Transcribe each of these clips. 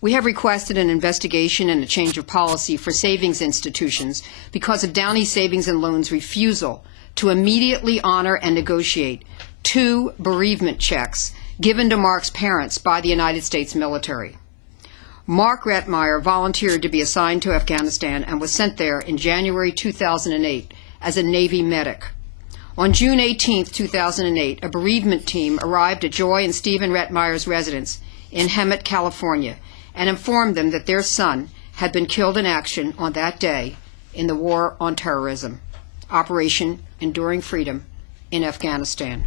We have requested an investigation and a change of policy for savings institutions because of Downey Savings and Loan's refusal to immediately honor and negotiate 2 bereavement checks given to Mark's parents by the United States military. Mark Rettmeyer volunteered to be assigned to Afghanistan and was sent there in January 2008 as a Navy medic. On June 18, 2008, a bereavement team arrived at Joy and Stephen Rettmeyer's residence in Hemet, California, and informed them that their son had been killed in action on that day in the War on Terrorism, Operation Enduring Freedom, in Afghanistan.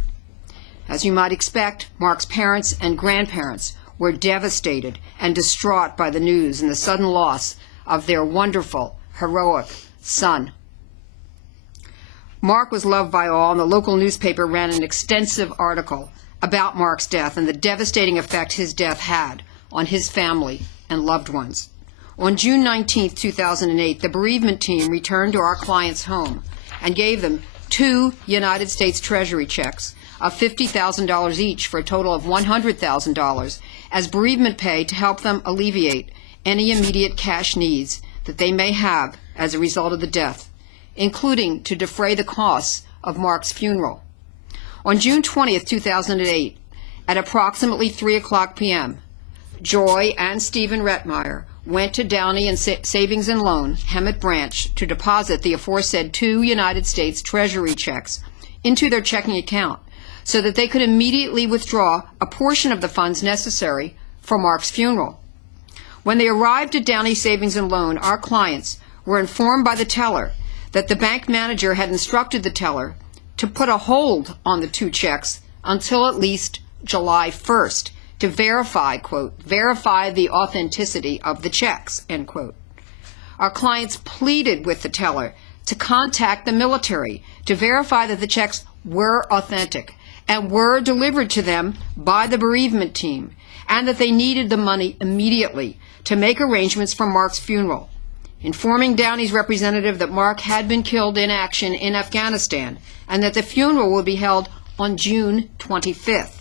As you might expect, Mark's parents and grandparents were devastated and distraught by the news and the sudden loss of their wonderful, heroic son. Mark was loved by all, and the local newspaper ran an extensive article about Mark's death and the devastating effect his death had on his family and loved ones. On June 19, 2008, the bereavement team returned to our client's home and gave them 2 United States Treasury checks of $50,000 each for a total of $100,000 as bereavement pay to help them alleviate any immediate cash needs that they may have as a result of the death, including to defray the costs of Mark's funeral. On June 20, 2008, at approximately 3:00 p.m., Joy and Stephen Rettmeyer went to Downey and Savings and Loan, Hemet branch, to deposit the aforesaid 2 United States Treasury checks into their checking account so that they could immediately withdraw a portion of the funds necessary for Mark's funeral. When they arrived at Downey Savings and Loan, our clients were informed by the teller that the bank manager had instructed the teller to put a hold on the 2 checks until at least July 1st to verify, quote, verify the authenticity of the checks, end quote. Our clients pleaded with the teller to contact the military to verify that the checks were authentic and were delivered to them by the bereavement team, and that they needed the money immediately to make arrangements for Mark's funeral, informing Downey's representative that Mark had been killed in action in Afghanistan and that the funeral would be held on June 25th.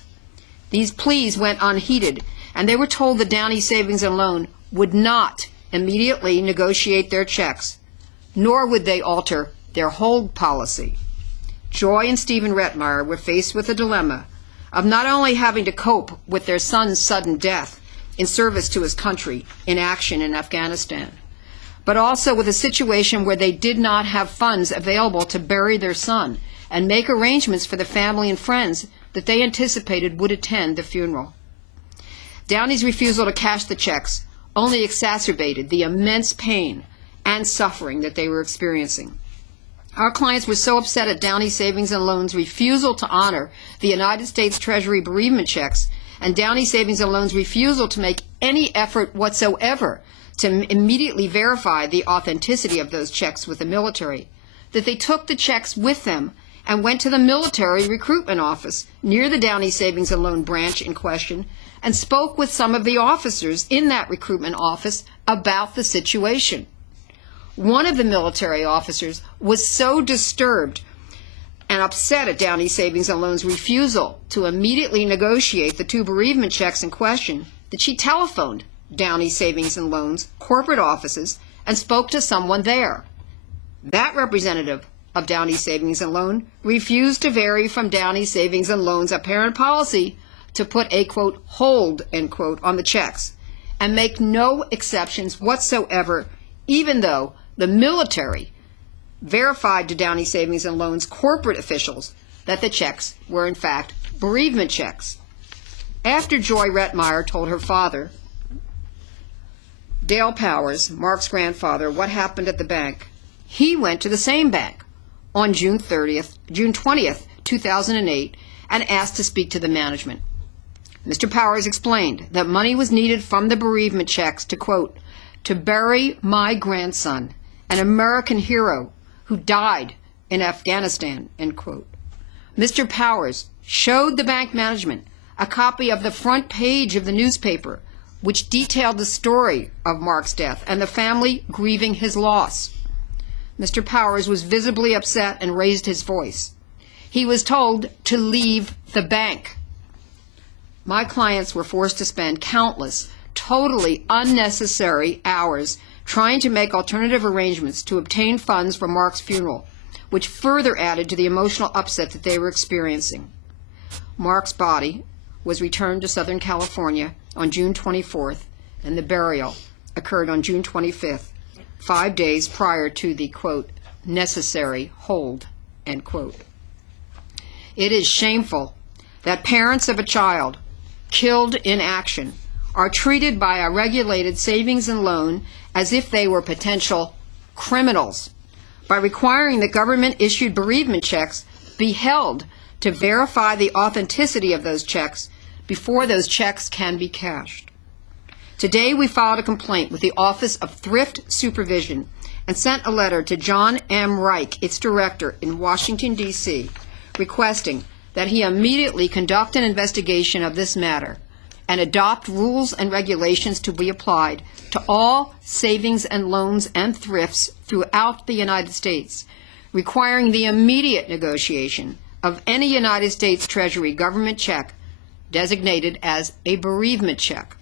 These pleas went unheeded, and they were told that Downey Savings and Loan would not immediately negotiate their checks, nor would they alter their hold policy. Joy and Stephen Rettmeyer were faced with a dilemma of not only having to cope with their son's sudden death in service to his country in action in Afghanistan, but also with a situation where they did not have funds available to bury their son and make arrangements for the family and friends that they anticipated would attend the funeral. Downey's refusal to cash the checks only exacerbated the immense pain and suffering that they were experiencing. Our clients were so upset at Downey Savings and Loan's refusal to honor the United States Treasury bereavement checks and Downey Savings and Loan's refusal to make any effort whatsoever to immediately verify the authenticity of those checks with the military, that they took the checks with them and went to the military recruitment office near the Downey Savings and Loan branch in question and spoke with some of the officers in that recruitment office about the situation. One of the military officers was so disturbed and upset at Downey Savings and Loan's refusal to immediately negotiate the 2 bereavement checks in question that she telephoned Downey Savings and Loan's corporate offices and spoke to someone there. That representative of Downey Savings and Loan refused to vary from Downey Savings and Loan's apparent policy to put a, quote, hold, end quote, on the checks and make no exceptions whatsoever, even though the military verified to Downey Savings and Loan's corporate officials that the checks were in fact bereavement checks. After Joy Rettmeyer told her father, Dale Powers, Mark's grandfather, what happened at the bank, he went to the same bank on June 20th, 2008, and asked to speak to the management. Mr. Powers explained that money was needed from the bereavement checks to, quote, to bury my grandson, an American hero who died in Afghanistan, end quote. Mr. Powers showed the bank management a copy of the front page of the newspaper, which detailed the story of Mark's death and the family grieving his loss. Mr. Powers was visibly upset and raised his voice. He was told to leave the bank. My clients were forced to spend countless totally unnecessary hours trying to make alternative arrangements to obtain funds for Mark's funeral, which further added to the emotional upset that they were experiencing. Mark's body was returned to Southern California on June 24th, and the burial occurred on June 25th, 5 days prior to the, quote, necessary hold, end quote. It is shameful that parents of a child killed in action are treated by a regulated savings and loan as if they were potential criminals by requiring that government-issued bereavement checks be held to verify the authenticity of those checks before those checks can be cashed. Today, we filed a complaint with the Office of Thrift Supervision and sent a letter to John M. Reich, its director in Washington, D.C., requesting that he immediately conduct an investigation of this matter and adopt rules and regulations to be applied to all savings and loans and thrifts throughout the United States, requiring the immediate negotiation of any United States Treasury government check designated as a bereavement check.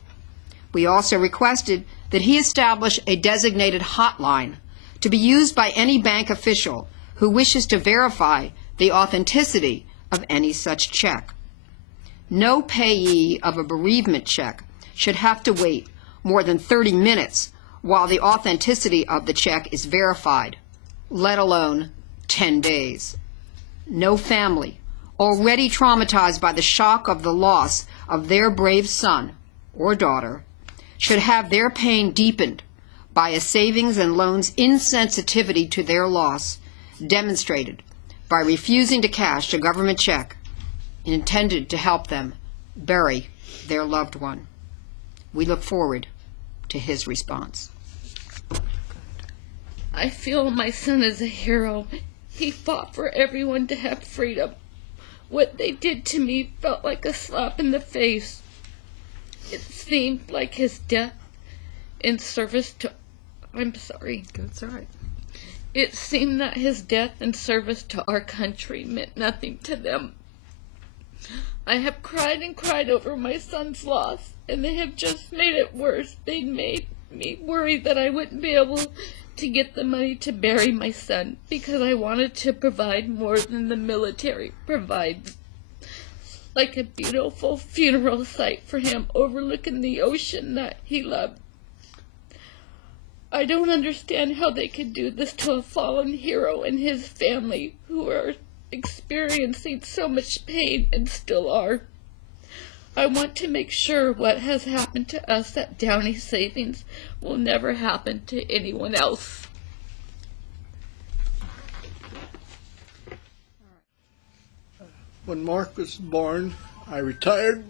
We also requested that he establish a designated hotline to be used by any bank official who wishes to verify the authenticity of any such check. No payee of a bereavement check should have to wait more than 30 minutes while the authenticity of the check is verified, let alone 10 days. No family, already traumatized by the shock of the loss of their brave son or daughter, should have their pain deepened by a savings and loans insensitivity to their loss demonstrated by refusing to cash a government check intended to help them bury their loved one. We look forward to his response. I feel my son is a hero. He fought for everyone to have freedom. What they did to me felt like a slap in the face. It seemed like his death in service to... I'm sorry. That's all right. It seemed that his death in service to our country meant nothing to them. I have cried and cried over my son's loss, and they have just made it worse. They made me worry that I wouldn't be able to get the money to bury my son because I wanted to provide more than the military provides. Like a beautiful funeral site for him overlooking the ocean that he loved. I don't understand how they could do this to a fallen hero and his family who are experiencing so much pain and still are. I want to make sure what has happened to us at Downey Savings will never happen to anyone else. When Mark was born, I retired.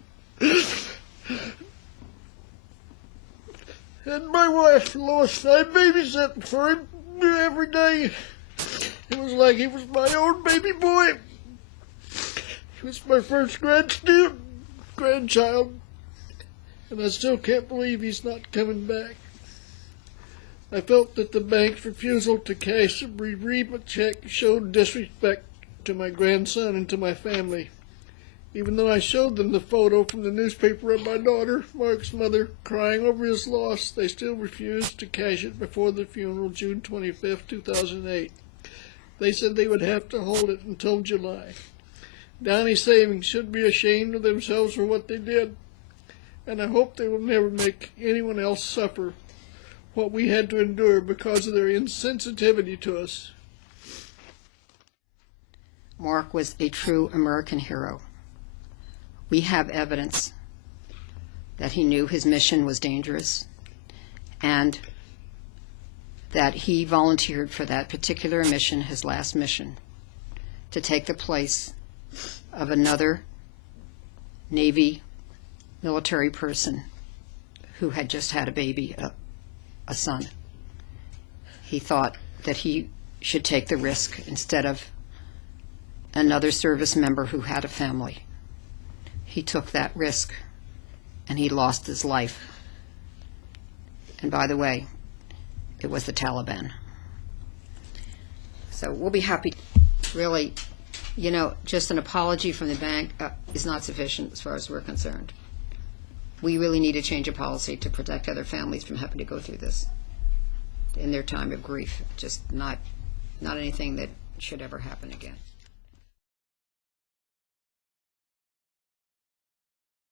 And my wife, Lois, I babysat for him every day. It was like he was my own baby boy. He was my first grandchild, and I still can't believe he's not coming back. I felt that the bank's refusal to cash a bereavement check showed disrespect to my grandson and to my family. Even though I showed them the photo from the newspaper of my daughter, Mark's mother, crying over his loss, they still refused to cash it before the funeral, June 25, 2008. They said they would have to hold it until July. Downey Savings should be ashamed of themselves for what they did, and I hope they will never make anyone else suffer what we had to endure because of their insensitivity to us. Mark was a true American hero. We have evidence that he knew his mission was dangerous and that he volunteered for that particular mission, his last mission, to take the place of another Navy military person who had just had a baby, a son. He thought that he should take the risk instead of another service member who had a family. He took that risk, and he lost his life. And by the way, it was the Taliban. So we'll be happy. Really, just an apology from the bank is not sufficient as far as we're concerned. We really need a change of policy to protect other families from having to go through this in their time of grief. Just not anything that should ever happen again.